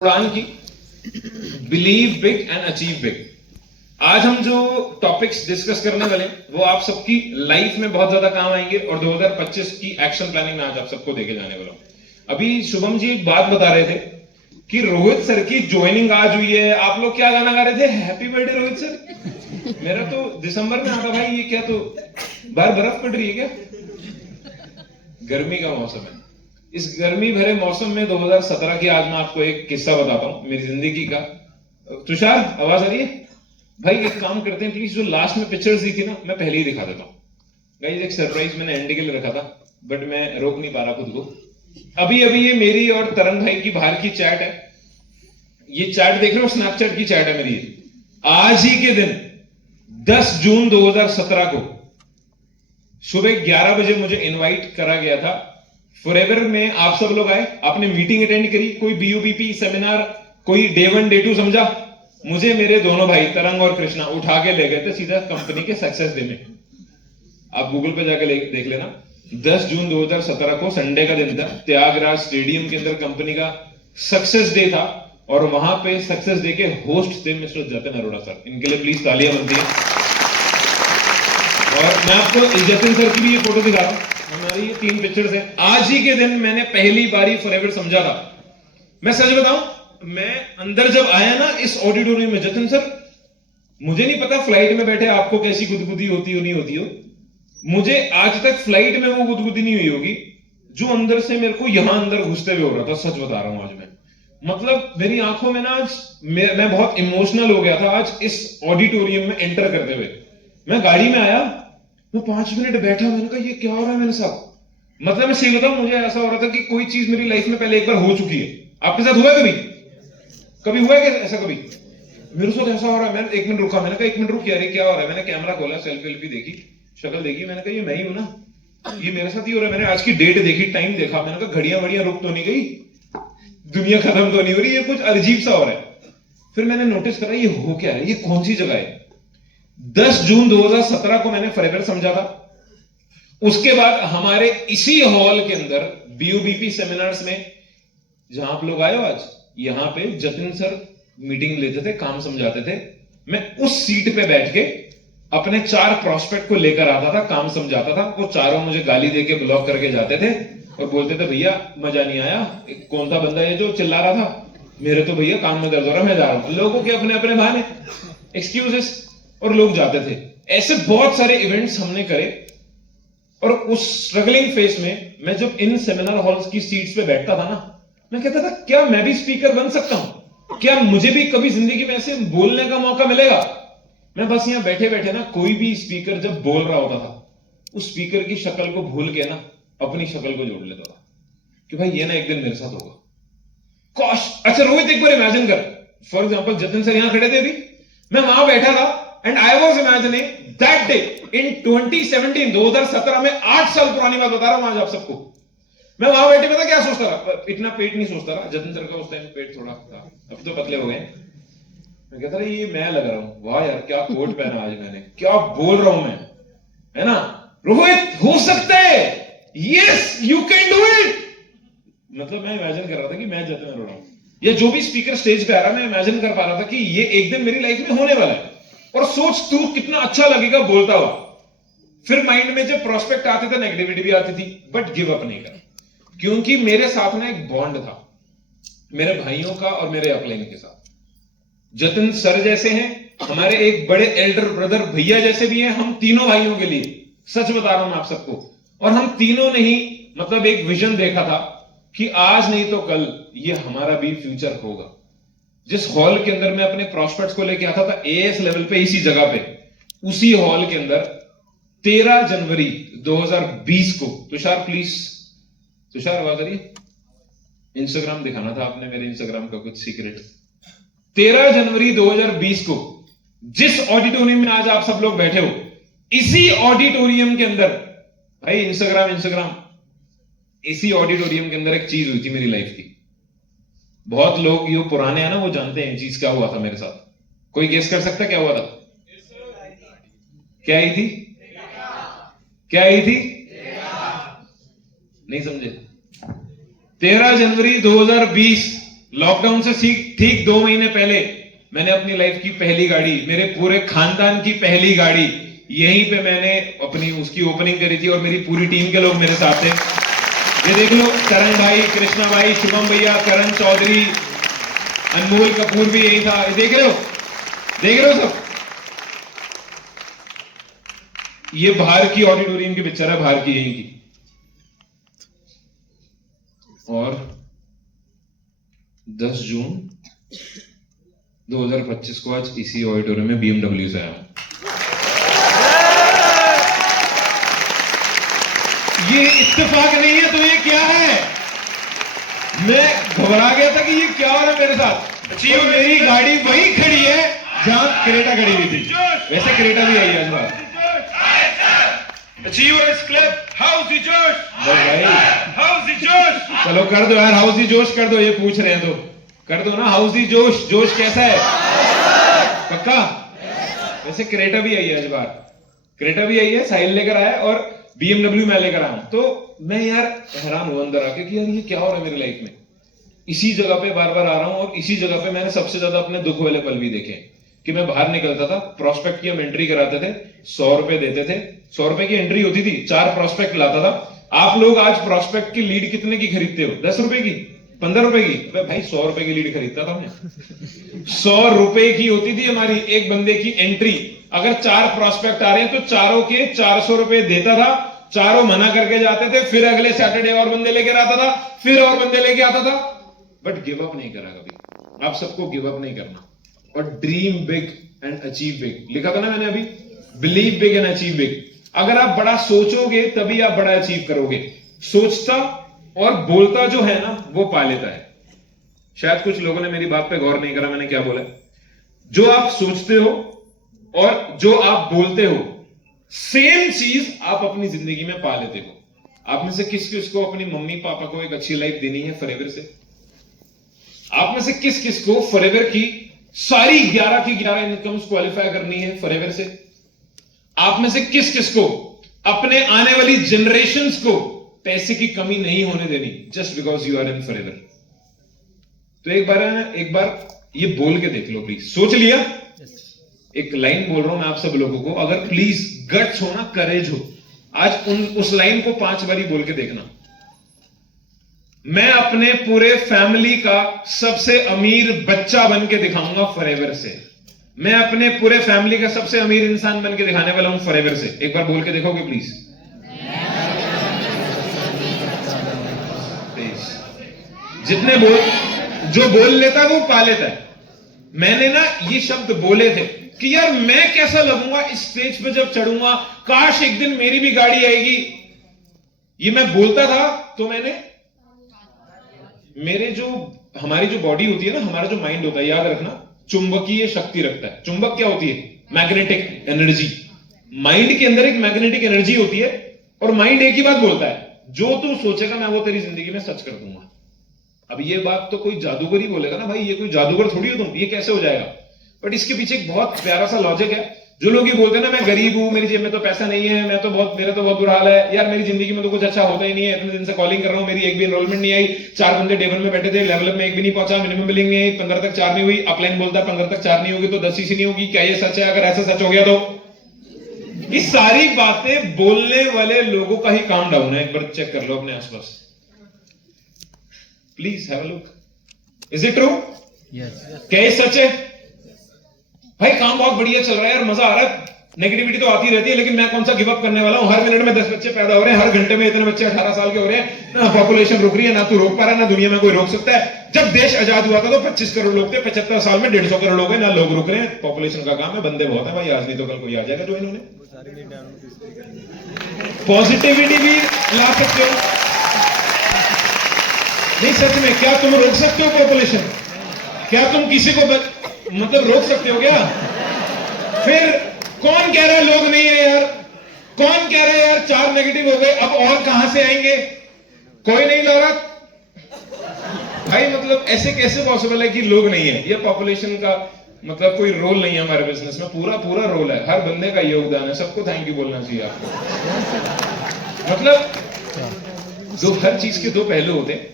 उड़ान की believe big and achieve big. आज हम जो टॉपिक्स डिस्कस करने वाले हैं वो आप सबकी लाइफ में बहुत ज्यादा काम आएंगे और 2025 की एक्शन प्लानिंग में आज आप सबको देके जाने वाला हूं। अभी शुभम जी एक बात बता रहे थे कि रोहित सर की ज्वाइनिंग आज हुई है। आप लोग क्या गाना गा रहे थे? Happy birthday Rohit sir. मेरा तो दिसंबर में आता भाई, ये क्या तो बाहर बर्फ पड़ रही है क्या? गर्मी का मौसम है। इस गर्मी भरे मौसम में 2017 की आज मैं आपको एक किस्सा बताता हूं मेरी जिंदगी का। तुषार आवाज आ रही है भाई? एक काम करते हैं प्लीज, जो लास्ट में पिक्चर्स दी थी ना मैं पहले ही दिखा देता हूं। गाइस एक सरप्राइज मैंने एंड के लिए रखा था बट मैं रोक नहीं पा रहा खुद को। अभी अभी ये मेरी और तरंग भाई की बाहर की चैट है। ये चैट देख रहे हो? स्नैपचैट की चैट है मेरी। आज ही के दिन 10 जून 2017 को सुबह 11 बजे मुझे इनवाइट करा गया था। फॉरएवर में आप सब लोग आए, आपने मीटिंग अटेंड करी, कोई बीयूबीपी सेमिनार, कोई डे 1 डे 2 समझा। मुझे मेरे दोनों भाई तरंग और कृष्णा उठा के ले गए थे सीधा कंपनी के सक्सेस डे में। आप गूगल पे जाके देख लेना। 10 जून 2017 को संडे का दिन था। त्यागराज स्टेडियम के अंदर कंपनी का सक्सेस डे था और वहां पे सक्सेस डे के होस्ट थे मिस्टर जतिन अरोड़ा सर। इनके लिए प्लीज तालियां बनती है। और मैं आपको जतिन सर की भी ये फोटो दिखा रहा हूं। हमारी ये 3 पिक्चर्स हैं। आज ही के दिन मैंने पहली बारी फॉरएवर समझा था। मैं सच बताऊं, मैं अंदर जब आया ना इस ऑडिटोरियम में, जतिन सर मुझे नहीं पता फ्लाइट में बैठे आपको कैसी गुदगुदी होती हो नहीं होती हो, मुझे आज तक फ्लाइट में वो गुदगुदी नहीं हुई होगी जो अंदर से मेरे को यहां अंदर घुसते हुए हो रहा था। सच बता रहा हूं आज मैं, मतलब मेरी आंखों में ना आज मैं बहुत इमोशनल हो गया था आज इस ऑडिटोरियम में एंटर करते हुए। मैं गाड़ी में आया, मैं 5 मिनट बैठा, मैंने कहा ये क्या हो रहा है मेरे साथ। मतलब मैं सही बताऊं, मुझे ऐसा हो रहा था कि कोई चीज मेरी लाइफ में पहले एक बार हो चुकी है। आपके साथ हुआ है कभी? कभी हुआ है ऐसा? कभी मेरे साथ ऐसा हो रहा है। मैंने 1 मिनट रुका, मैंने कहा 1 मिनट रुक, यार क्या हो रहा है। मैंने कैमरा खोला, सेल्फी देखी, शक्ल देखी, मैंने कहा ये मैं ही हूं ना, ये मेरे साथ ही हो रहा है। मैंने आज की डेट देखी, टाइम देखा, मैंने कहा घड़ियां वड़ियां रुक तो नहीं गई, दुनिया खत्म तो नहीं हो रही, ये कुछ अजीब सा हो रहा है। फिर मैंने नोटिस करा ये हो क्या है, ये कौन सी जगह है। 10 जून 2017 को मैंने फॉरएवर समझा था। उसके बाद हमारे इसी हॉल के अंदर बीयूबीपी सेमिनार्स में जहां आप लोग आए हो आज, यहां पे जतिन सर मीटिंग लेते थे, काम समझाते थे। मैं उस सीट पे बैठ के अपने 4 प्रोस्पेक्ट को लेकर आता था, काम समझाता था। वो चारों मुझे गाली देके ब्लॉक करके जाते थे और बोलते थे भैया मजा नहीं आया, कौन सा बंदा है जो चिल्ला रहा था, मेरे तो भैया काम में दर्द हो रहा, मैं जा रहा हूं। लोगों के अपने अपने बहाने, एक्सक्यूजेस, और लोग जाते थे। ऐसे बहुत सारे इवेंट्स हमने करे। और उस स्ट्रगलिंग फेस में मैं जब इन सेमिनार हॉल्स की सीट्स पे बैठता था ना, मैं कहता था क्या मैं भी स्पीकर बन सकता हूं? क्या मुझे भी कभी जिंदगी में ऐसे बोलने का मौका मिलेगा? मैं बस यहां बैठे बैठे ना, कोई भी स्पीकर जब बोल रहा होता था, उस स्पीकर की शक्ल को भूल के ना अपनी शक्ल को जोड़ लेता था कि भाई ये ना एक दिन मेरे साथ होगा। कॉश। अच्छा रोहित एक बार इमेजिन कर, फॉर एग्जाम्पल जतिन सर यहां खड़े थे अभी, मैं वहां बैठा था and I was imagining that day in 2017, 2017 में, 8 साल पुरानी बात बता रहा हूं आज आप सबको। मैं वहां बैठे पता क्या सोचता रहा, इतना पेट नहीं सोचता रहा, जतिन सर का उस टाइम पेट थोड़ा था, अब तो पतले हो गए। मैं कहता रहा ये मैं लग रहा हूं, वाह यार क्या कोट पहना आज मैंने, क्या बोल रहा हूं मैं, है ना? रोहित हो सकता है, yes you can do it. मतलब मैं इमेजिन कर रहा था कि मैं जतिन अरोड़ा हूं, या जो भी स्पीकर स्टेज पे आ रहा, मैं इमेजिन कर पा रहा था कि ये एक दिन मेरी लाइफ में होने वाला है। और सोच तू कितना अच्छा लगेगा बोलता हुआ। फिर माइंड में जब प्रोस्पेक्ट आते थे, नेगेटिविटी भी आती थी, बट गिव अप नहीं करा, क्योंकि मेरे साथ ना एक बॉन्ड था मेरे भाइयों का और मेरे अपलाइन के साथ। जतिन सर जैसे हैं, हमारे एक बड़े एल्डर ब्रदर भैया जैसे भी हैं, हम तीनों भाइयों के लिए सच बता रहा हूं आप सबको। और हम तीनों ने ही मतलब एक विजन देखा था कि आज नहीं तो कल ये हमारा भी फ्यूचर होगा। जिस हॉल के अंदर मैं अपने प्रॉस्पेक्ट्स को लेके आता था एएस लेवल पे, इसी जगह पे, उसी हॉल के अंदर 13 जनवरी 2020 को, तुषार प्लीज, तुषार आवाज आ रही है? इंस्टाग्राम दिखाना था आपने, मेरे इंस्टाग्राम का कुछ सीक्रेट। 13 जनवरी 2020 को जिस ऑडिटोरियम में आज आप सब लोग बैठे हो, इसी ऑडिटोरियम के अंदर, भाई इंस्टाग्राम, इसी ऑडिटोरियम के अंदर एक चीज हुई थी मेरी लाइफ की। बहुत लोग ये पुराने हैं ना, वो जानते हैं चीज क्या हुआ था मेरे साथ। कोई गेस कर सकता क्या हुआ था? क्या आई थी? क्या आई थी? नहीं समझे? 13 जनवरी 2020 लॉकडाउन से ठीक 2 महीने पहले मैंने अपनी लाइफ की पहली गाड़ी, मेरे पूरे खानदान की पहली गाड़ी, यहीं पे मैंने अपनी उसकी ओपनिंग करी थी और मेरी पूरी टीम के लोग मेरे साथ थे। ये देख लो, करण भाई, कृष्णा भाई, शुभम भैया, करण चौधरी, अनमोल कपूर भी यही था। ये देख रहे हो सब। ये बाहर की ऑडिटोरियम की पिक्चर है, बाहर की यहीं की। और 10 जून 2025 को आज इसी ऑडिटोरियम में BMW से आया हूं। ये इत्तेफाक नहीं है तो ये क्या है? मैं घबरा गया था कि ये क्या हो रहा है मेरे साथ। तो मेरी गाड़ी वही खड़ी है जहां क्रेटा खड़ी हुई थी। वैसे क्रेटा भी आई है आज बार। Achievers Club, how's the Josh? भाई How's the Josh? चलो कर दो यार, हाउस दी जोश कर दो। ये पूछ रहे हैं तो कर दो ना, हाउस दी जोश। जोश कैसा है? पक्का? वैसे क्रेटा भी आई है आज बार। क्रेटा भी आई है, साहिल लेकर आया और BMW मैं लेकर आया हूं। तो मैं यार हैरान हुआ अंदर आके कि यार ये क्या हो रहा है मेरी लाइफ में। इसी जगह पे बार बार आ रहा हूं और इसी जगह पे मैंने सबसे ज्यादा अपने दुख वाले पल भी देखे कि मैं बाहर निकलता था, प्रोस्पेक्ट की हम एंट्री कराते थे, 100 रुपए देते थे, 100 रुपए की एंट्री होती थी, 4 प्रोस्पेक्ट लाता था। आप लोग आज प्रोस्पेक्ट की लीड कितने की खरीदते हो? 10 रुपए की, 15 रुपए की? अबे भाई 100 रुपए की लीड खरीदता था मैं। 100 रुपए की होती थी हमारी एक बंदे की एंट्री। अगर 4 प्रोस्पेक्ट आ रहे हैं तो चारों के 400 रुपए देता था, चारों मना करके जाते थे, फिर अगले सैटरडे और बंदे लेकर आता था, फिर और बंदे लेके आता था। बट गिव अप नहीं करा कभी। आप सबको गिव अप नहीं करना और dream big and achieve big. लिखा था ना मैंने अभी, believe big and achieve big. अगर आप बड़ा सोचोगे तभी आप बड़ा अचीव करोगे। सोचता और बोलता जो है ना वो पा लेता है। शायद कुछ लोगों ने मेरी बात पे गौर नहीं करा, मैंने क्या बोला। जो आप सोचते हो और जो आप बोलते हो, सेम चीज आप अपनी जिंदगी में पा लेते हो। आप में से किस किस को अपनी मम्मी पापा को एक अच्छी लाइफ देनी है फॉरएवर से? आप में से किस किस को फॉरएवर की सारी 11 की 11 इनकम्स क्वालिफाई करनी है फॉरएवर से? आप में से किस किस को अपने आने वाली जनरेशंस को पैसे की कमी नहीं होने देनी just because you are in forever? तो एक बार ये बोल के देख लो प्लीज। सोच लिया? एक लाइन बोल रहा हूं मैं आप सब लोगों को, अगर प्लीज गट्स हो ना, करेज हो, आज उस लाइन को 5 बारी बोल के देखना। मैं अपने पूरे फैमिली का सबसे अमीर बच्चा बन के दिखाऊंगा फॉरएवर से। मैं अपने पूरे फैमिली का सबसे अमीर इंसान बन के दिखाने वाला हूं फॉरएवर से। एक बार बोल के देखोगे प्लीज? जितने जो बोल लेता है वो पा लेता है। मैंने ना ये शब्द बोले थे कि यार मैं कैसा लगूंगा इस स्टेज पे जब चढ़ूंगा, काश एक दिन मेरी भी गाड़ी आएगी। ये मैं बोलता था तो मैंने हमारी जो बॉडी होती है ना, हमारा जो माइंड होता है, याद रखना, चुंबकीय शक्ति रखता है। चुंबक क्या होती है? Magnetic energy. माइंड के अंदर एक मैग्नेटिक एनर्जी होती है और माइंड एक ही बात बोलता है, जो तू सोचेगा मैं वो तेरी जिंदगी में सच कर दूंगा। अब ये बात तो कोई जादूगर ही बोलेगा ना भाई, ये कोई जादूगर थोड़ी हो तुम, ये कैसे हो जाएगा? बट इसके पीछे एक बहुत प्यारा सा लॉजिक है। जो लोग ये बोलते हैं ना मैं गरीब हूं, मेरी जेब में तो पैसा नहीं है, मेरा तो बहुत बुरा हाल है, यार मेरी जिंदगी में तो कुछ अच्छा होता ही नहीं है, इतने दिन से कॉलिंग कर रहा हूं, मेरी एक भी एनरोलमेंट नहीं आई, 4 बंदे डे 1 में बैठे थे, लेवल में एक भी नहीं पहुंचा, मिनिमम बिलिंग नहीं आई, 15 तक 4 नहीं हुई, अपलाइन बोलता है 15 तक 4 नहीं होगी तो 10 ही नहीं होगी, क्या ये सच है? अगर ऐसा सच हो गया तो ये सारी बातें बोलने वाले लोगों का ही काम डाउन है। एक बार चेक कर लो अपने आसपास, please have a look. Is it true? क्या ये सच है? भाई काम बहुत बढ़िया चल रहा है यार, मजा आ रहा है, नेगेटिविटी तो आती रहती है, लेकिन मैं कौन सा गिव अप करने वाला हूं। हर मिनट में 10 बच्चे पैदा हो रहे हैं, हर घंटे में इतने बच्चे 18 साल के हो रहे हैं, ना पॉपुलेशन रुक रही है, ना तू रोक पा रहा है, ना दुनिया में कोई रोक सकता है। जब देश आजाद हुआ था तो 25 करोड़ लोग थे, 75 साल में 150 करोड़ हो गए, ना लोग रुक रहे हैं। पॉपुलेशन का काम है, बंदे बहुत है भाई, आज नहीं तो कल कोई आ जाएगा जो इन्होंने। पॉजिटिविटी भी ला सकते हो नहीं? सच में क्या तुम रोक सकते हो पॉपुलेशन? क्या तुम किसी को मतलब रोक सकते हो क्या? फिर कौन कह रहा है लोग नहीं है यार? कौन कह रहा है यार 4 नेगेटिव हो गए, अब और कहां से आएंगे? कोई नहीं ला रहा भाई। मतलब ऐसे कैसे पॉसिबल है कि लोग नहीं है? ये पॉपुलेशन का मतलब कोई रोल नहीं है हमारे बिजनेस में, पूरा रोल है, हर बंदे का योगदान है, सबको थैंक यू बोलना चाहिए आपको। मतलब हर चीज के 2 पहलू होते हैं।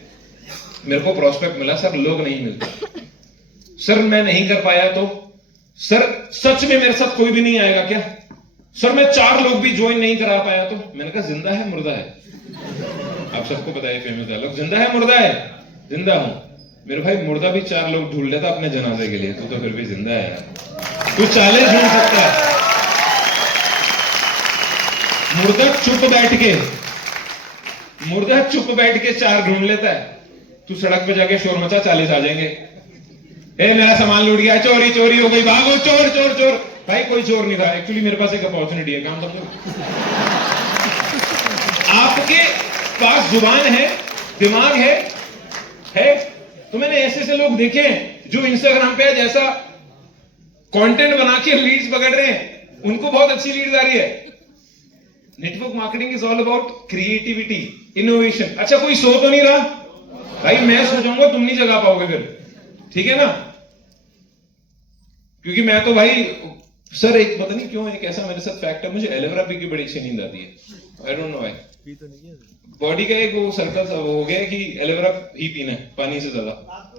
मेरे को प्रोस्पेक्ट मिला सर, लोग नहीं मिलते सर, मैं नहीं कर पाया तो सर सच में मेरे साथ कोई भी नहीं आएगा क्या सर, मैं 4 लोग भी ज्वाइन नहीं करा पाया तो। मैंने कहा जिंदा है मुर्दा है? आप सबको पता है फेमस डायलॉग, जिंदा है मुर्दा है? जिंदा हूं मेरे भाई, मुर्दा भी 4 लोग ढूंढ लेता अपने जनाजे के लिए, तू तो फिर भी जिंदा है यार, तू 40 ढूंढ सकता है। मुर्दा चुप बैठ के 4 ढूंढ लेता है, तू सड़क पे जाके शोर मचा 40 आ जाएंगे, ए मेरा सामान लूट गया, चोरी चोरी हो गई, भागो, चोर चोर चोर। भाई कोई चोर नहीं था, एक्चुअली मेरे पास एक अपॉर्चुनिटी है, काम समझो। आपके पास जुबान है, दिमाग है तो मैंने ऐसे लोग देखे हैं जो इंस्टाग्राम पे जैसा कंटेंट बना के लीड्स पकड़ रहे हैं, उनको बहुत अच्छी लीड्स आ रही है। Network marketing is all about creativity, innovation. अच्छा कोई सो तो नहीं रहा भाई, मैं सो जाऊंगा तुम नहीं जगा पाओगे फिर, ठीक है ना? क्योंकि मैं तो भाई सर, एक पता नहीं क्यों एक ऐसा मेरे साथ फैक्ट है, मुझे एलोवेरा पी की बड़ी अच्छी नींद आती है, I don't know why. Body का एक वो सर्कल हो गया कि एलोवेरा ही पीना है पानी से ज्यादा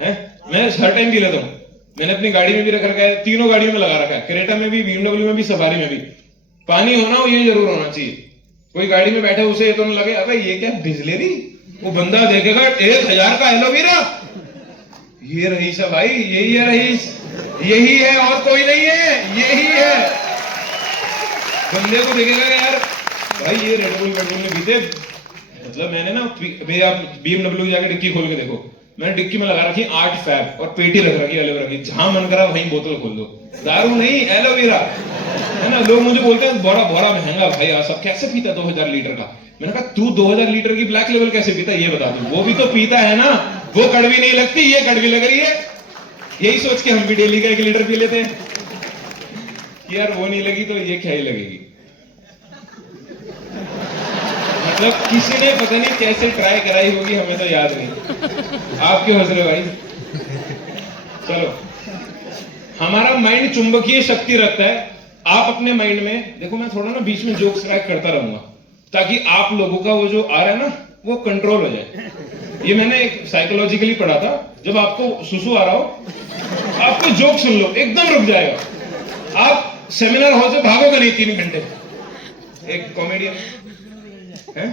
है। मैं हर टाइम पी लेता हूं, मैंने अपनी गाड़ी में भी रख रखा है, तीनों गाड़ियों में लगा रखा है, क्रेटा में भी, BMW में भी, सफारी में भी। पानी होना हो ये जरूर होना चाहिए। कोई गाड़ी में बैठे उसे ये तो नहीं लगे अबे ये क्या बिजलेरी, वो बंदा देखेगा 1000 का एलोवेरा, ये रईस है भाई, यही है रईस, यही है और कोई नहीं है, यही है। बंदे को देखेगा यार भाई ये रेड बुल में पीते, मतलब मैंने ना मेरा BMW जाके डिक्की खोल के देखो, मैंने डिक्की में लगा रखी 8 फैब और पेटी रख रखी एलोवेरा की, जहां मन करा वहीं बोतल खोल दो, दारू नहीं एलोवेरा, है ना? लोग मुझे बोलते हैं बड़ा महंगा भाई, सब कैसे पीता 2000 लीटर का? मैंने कहा तू 2000 लीटर की ब्लैक लेवल कैसे पीता ये बता दू, वो भी तो पीता है ना, वो कड़वी नहीं लगती, ये कड़वी लग रही है। यही सोच के हम भी डेली का 1 लीटर पी लेते हैं कि यार वो नहीं लगी तो ये क्या ही लगेगी। मतलब किसी ने पता नहीं कैसे ट्राई कराई होगी, हमें तो याद नहीं। आप क्यों हंस रहे हो भाई? चलो, हमारा माइंड चुंबकीय शक्ति रखता है। आप अपने माइंड में देखो, मैं थोड़ा ना बीच में जोक्स ट्रैक करता रहूंगा ताकि आप लोगों का वो जो आ रहा है ना वो कंट्रोल हो जाए। ये मैंने एक साइकोलॉजिकली पढ़ा था, जब आपको सुसु आ रहा हो आपको जोक सुन लो एकदम रुक जाएगा, आप सेमिनार हॉल से भागोगे नहीं 3 घंटे। एक कॉमेडियन है,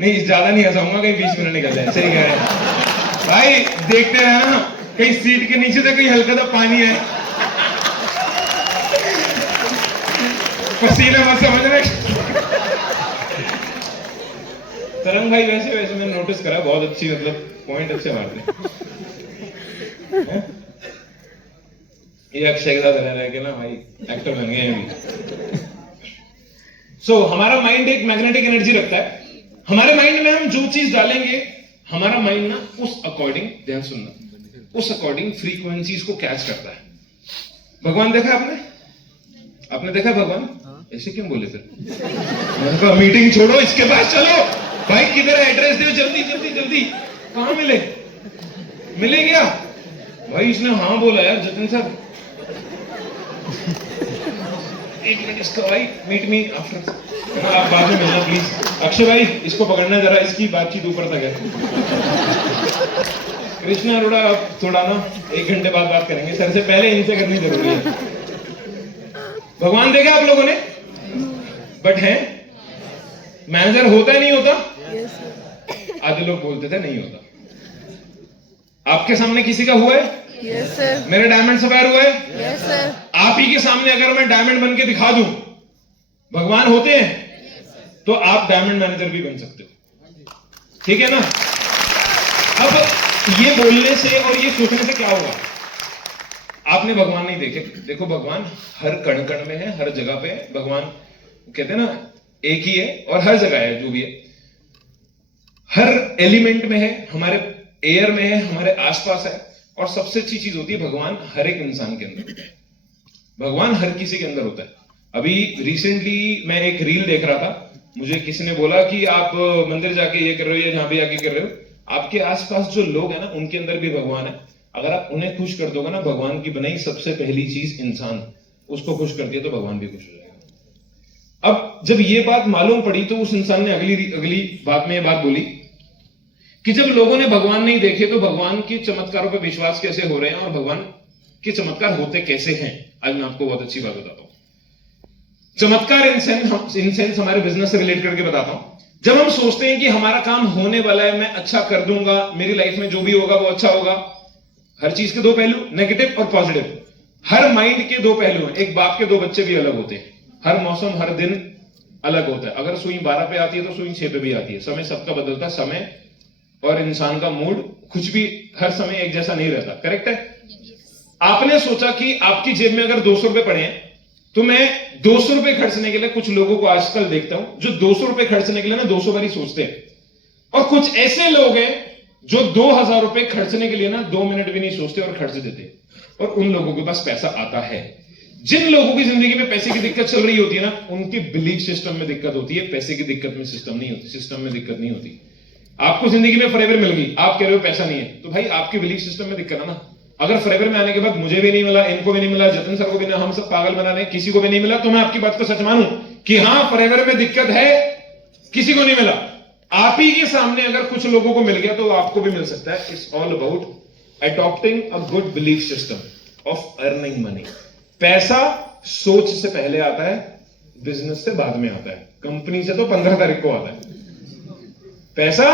नहीं ज्यादा नहीं हंसाऊंगा, कहीं 20 मिनट निकल जाए, सही कह रहे हैं भाई। देखते हैं ना कहीं सीट के नीचे से कहीं हल्का सा पानी है, पसीना मत समझ रहे। तरंग भाई वैसे मैंने नोटिस करा, बहुत अच्छी मतलब पॉइंट अच्छे मारते हैं। ये अक्षय के साथ रह के ना भाई एक्टर बन गए हैं। सो हमारा माइंड एक मैग्नेटिक एनर्जी रखता है, हमारे माइंड में हम जो चीज डालेंगे हमारा माइंड ना उस अकॉर्डिंग, ध्यान सुनना, उस अकॉर्डिंग फ्रीक्वेंसीज को कैच करता है। भगवान देखा आपने देखा भगवान? ऐसे क्यों बोले फिर? मीटिंग छोड़ो, इसके पास चलो भाई, किधर है एड्रेस दे, जल्दी जल्दी जल्दी। कहां मिले क्या भाई? इसने हाँ बोला यार जतिन सर, 1 मिनट इसका भाई, मीट मी आफ्टर, आप बाद में मिलना प्लीज। अक्षय भाई इसको पकड़ना जरा, इसकी बातचीत ऊपर तक है। कृष्णा अरोड़ा अब थोड़ा ना 1 घंटे बाद बात करेंगे सर से, पहले इनसे करनी जरूरी है। भगवान देखा आप लोगों ने? बट है मैनेजर होता है नहीं होता? आधे लोग बोलते थे नहीं होता। आपके सामने किसी का हुआ है? Yes sir. मेरे डायमंड सफायर हुआ है? Yes sir. आप ही के सामने अगर मैं डायमंड बन के दिखा दूं भगवान होते हैं, तो आप डायमंड मैनेजर भी बन सकते हो, ठीक है ना? अब ये बोलने से और ये सोचने से क्या होगा? आपने भगवान नहीं देखे, देखो भगवान हर कण कण में है, हर जगह पे है। भगवान कहते हैं ना एक ही है और हर जगह है, जो भी है हर एलिमेंट में है, हमारे एयर में है, हमारे आसपास है। और सबसे अच्छी चीज होती है भगवान हर एक इंसान के अंदर होता है, भगवान हर किसी के अंदर होता है। अभी रिसेंटली मैं एक रील देख रहा था, मुझे किसी ने बोला कि आप मंदिर जाके ये कर रहे हो या जहां भी जाके कर रहे हो, आपके आसपास जो लोग हैं ना उनके अंदर भी भगवान है। अगर आप उन्हें खुश कर दोगे ना, भगवान की बनाई सबसे पहली चीज इंसान, उसको खुश कर दिया तो भगवान भी खुश हो जाएगा। अब जब ये बात मालूम पड़ी तो उस इंसान ने अगली बात में ये बात बोली कि जब लोगों ने भगवान नहीं देखे तो भगवान के चमत्कारों पर विश्वास कैसे हो रहे हैं और भगवान के चमत्कार होते कैसे हैं। आज मैं आपको बहुत अच्छी बात बताता हूं। चमत्कार इन सेंस हमारे बिजनेस से रिलेट करके बताता हूं। जब हम सोचते हैं कि हमारा काम होने वाला है, मैं अच्छा कर दूंगा, मेरी लाइफ में जो भी होगा वो अच्छा होगा। हर चीज के दो पहलू, नेगेटिव और पॉजिटिव। हर माइंड के दो पहलू हैं। एक बाप के दो बच्चे भी अलग होते हैं। हर मौसम हर दिन अलग होता है। अगर सुई 12 पे आती है तो सुई 6 पे भी आती है। समय सबका बदलता है। समय और इंसान का मूड कुछ भी हर समय एक जैसा नहीं रहता। करेक्ट है। आपने सोचा कि आपकी जेब में अगर 200 रुपए पड़े हैं तो मैं 200 रुपए खर्चने के लिए, कुछ लोगों को आजकल देखता हूं जो 200 रुपए खर्चने के लिए ना 200 बार ही सोचते हैं, और कुछ ऐसे लोग हैं जो 2000 रुपए खर्चने के लिए ना 2 मिनट भी नहीं सोचते और खर्च देते, और उन लोगों के पास पैसा आता है। जिन लोगों की जिंदगी में पैसे की दिक्कत चल रही होती है ना, उनकी बिलीफ सिस्टम में दिक्कत होती है। पैसे की दिक्कत में सिस्टम नहीं होती, सिस्टम में दिक्कत नहीं होती। आपको जिंदगी में फॉरएवर मिल गई, आप कह रहे हो पैसा नहीं है, तो भाई आपकी बिलीफ सिस्टम में दिक्कत है ना। अगर फॉरएवर में आने के बाद मुझे भी नहीं मिला, इनको भी नहीं मिला, जतन सर को भी नहीं, हम सब पागल बना रहे हैं, किसी को भी नहीं मिला, तो मैं आपकी बात को सच मानूं कि हां फॉरएवर में दिक्कत है, किसी को नहीं मिला। आप ही के सामने अगर कुछ लोगों को मिल गया तो आपको भी मिल सकता है। It's all about adopting a good belief system of earning money. पैसा सोच से पहले आता है, बिजनेस से बाद में आता है। कंपनी से तो 15 तारीख को आता है। पैसा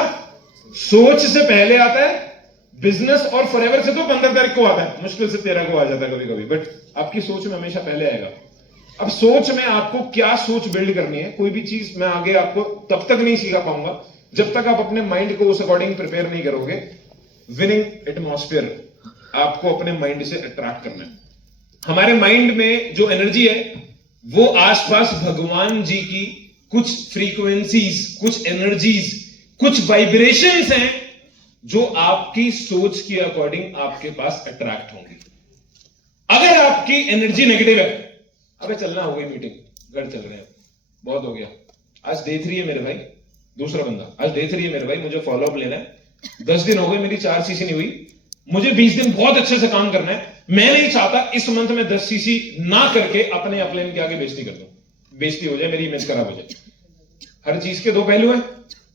सोच से पहले आता है, बिजनेस और फॉरएवर से तो 15 तारीख को आता है। मुश्किल से 13 को आ जाता है कभी कभी, बट आपकी सोच में हमेशा पहले आएगा। अब सोच में आपको क्या सोच बिल्ड करनी है, कोई भी चीज मैं आगे आपको तब तक नहीं सिखा पाऊंगा जब तक आप अपने माइंड को उस अकॉर्डिंग प्रिपेयर नहीं करोगे। विनिंग एटमॉस्फेयर आपको अपने माइंड से अट्रैक्ट करना है। हमारे माइंड में जो एनर्जी है वो आसपास भगवान जी की कुछ फ्रीक्वेंसीज, कुछ एनर्जीज, कुछ वाइब्रेशंस हैं जो आपकी सोच के अकॉर्डिंग आपके पास अट्रैक्ट होंगी। अगर आपकी एनर्जी नेगेटिव है, अबे चलना हो गई मीटिंग, घर चल रहे हैं, बहुत हो गया, आज डे 3 है मेरे भाई, दूसरा बंदा आज डे 3 है मेरे भाई, मुझे फॉलोअप लेना है, 10 दिन हो गए मेरी 4 सीसी नहीं हुई, मुझे 20 दिन बहुत अच्छे से काम करना है, मैं नहीं चाहता इस मंथ में 10 सीसी ना करके अपने अपलाइन के आगे बेइज्जती कर दूं, बेइज्जती हो जाए, मेरी इमेज खराब हो जाए। हर चीज के दो पहलू हैं।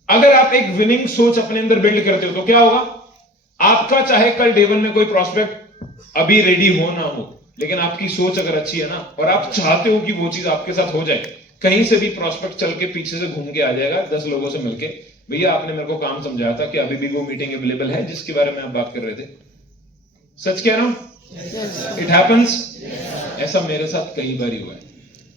अगर आप एक विनिंग सोच अपने अंदर बिल्ड करते हो तो क्या होगा, आपका चाहे कल डे 1 में कोई प्रोस्पेक्ट अभी रेडी हो ना हो, लेकिन आपकी सोच अगर अच्छी है ना और आप चाहते हो कि वो चीज आपके साथ हो जाए, कहीं से भी प्रोस्पेक्ट चल के पीछे से घूम के आ जाएगा 10 लोगों से मिलके, भैया आपने मेरे को काम समझाया था कि अभी भी वो मीटिंग अवेलेबल है जिसके बारे में आप बात कर रहे थे। सच कह रहा हूं, इट हैपेंस। ऐसा मेरे साथ कई बार हुआ है।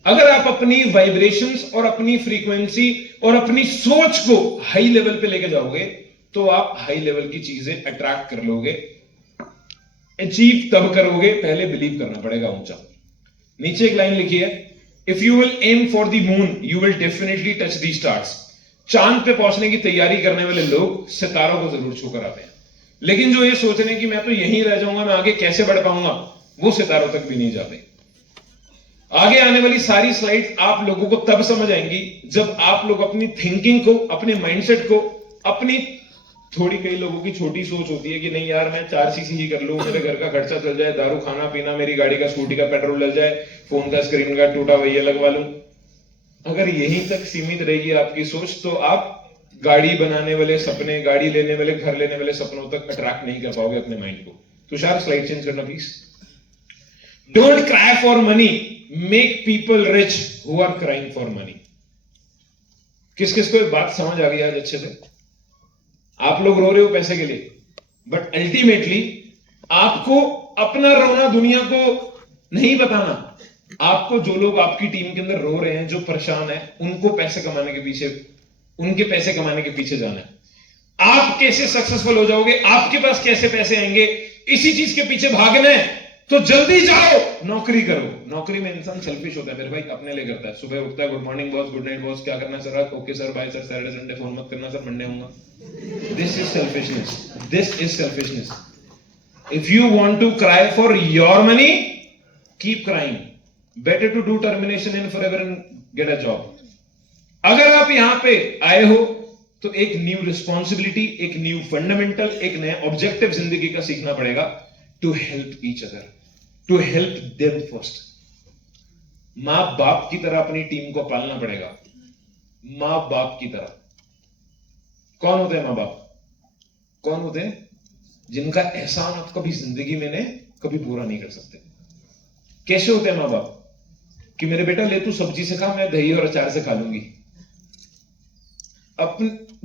अगर आप अपनी वाइब्रेशंस और अपनी फ्रीक्वेंसी और अपनी सोच को हाई लेवल पे लेके जाओगे तो आप हाई लेवल की चीजें अट्रैक्ट कर लोगे। अचीव तब करोगे, पहले बिलीव करना पड़ेगा ऊंचा। नीचे एक लाइन लिखी है, if you will aim for the moon you will definitely touch the stars. चांद पे पहुंचने की तैयारी करने वाले लोग सितारों को जरूर छूकर आते हैं, लेकिन जो ये सोच रहे हैं कि मैं तो यहीं रह जाऊंगा, मैं आगे कैसे बढ़ पाऊंगा, वो सितारों तक भी नहीं जाते। आगे आने वाली सारी स्लाइड्स आप लोगों को तब समझ आएंगी जब आप लोग अपनी थिंकिंग को, अपने माइंडसेट को, अपनी थोड़ी, कई लोगों की छोटी सोच होती है कि नहीं यार मैं 4 सीसी ही कर लूं, मेरे घर का खर्चा चल जाए, दारू खाना पीना, मेरी गाड़ी का स्कूटी का पेट्रोल डल जाए, फोन का स्क्रीन गार्ड टूटा हुआ ये लगवा लूं। अगर यहीं तक सीमित रहेगी आपकी सोच तो आप गाड़ी बनाने वाले सपने, गाड़ी लेने वाले, घर लेने वाले सपनों तक अट्रैक्ट नहीं कर पाओगे अपने माइंड को। तुषार स्लाइड चेंज करना please. Don't cry for money, make people rich who are crying for money. किस किस को एक बात समझ आ गई आज अच्छे से? आप लोग रो रहे हो पैसे के लिए, बट अल्टीमेटली आपको अपना रोना दुनिया को नहीं बताना। आपको, जो लोग आपकी टीम के अंदर रो रहे हैं, जो परेशान है, उनको पैसे कमाने के पीछे, उनके पैसे कमाने के पीछे जाना है। आप कैसे सक्सेसफुल हो जाओगे, आपके पास कैसे पैसे आएंगे, इसी चीज के पीछे भागना है तो जल्दी जाओ, नौकरी करो। नौकरी में इंसान सेल्फिश होता है मेरे भाई, अपने लिए करता है। सुबह उठता है, good morning boss, good night boss, क्या करना sir, okay sir, bye sir, Saturday Sunday phone मत करना सर, मंडे आऊंगा। This is selfishness, this is selfishness. If you want to cry for your money, keep crying, better to do termination in forever and get a job. अगर आप यहां पे आए हो तो एक न्यू रिस्पॉन्सिबिलिटी, एक न्यू फंडामेंटल, एक नया ऑब्जेक्टिव जिंदगी का सीखना पड़ेगा। To help each other, to help them first. मां बाप की तरह अपनी टीम को पालना पड़ेगा, मां बाप की तरह। कौन होते हैं मां बाप? कौन होते हैं? जिनका एहसान आप कभी जिंदगी में ने कभी पूरा नहीं कर सकते। कैसे होते हैं माँ बाप? कि मेरे बेटा ले तू सब्जी से खा, मैं दही और अचार से खा लूंगी।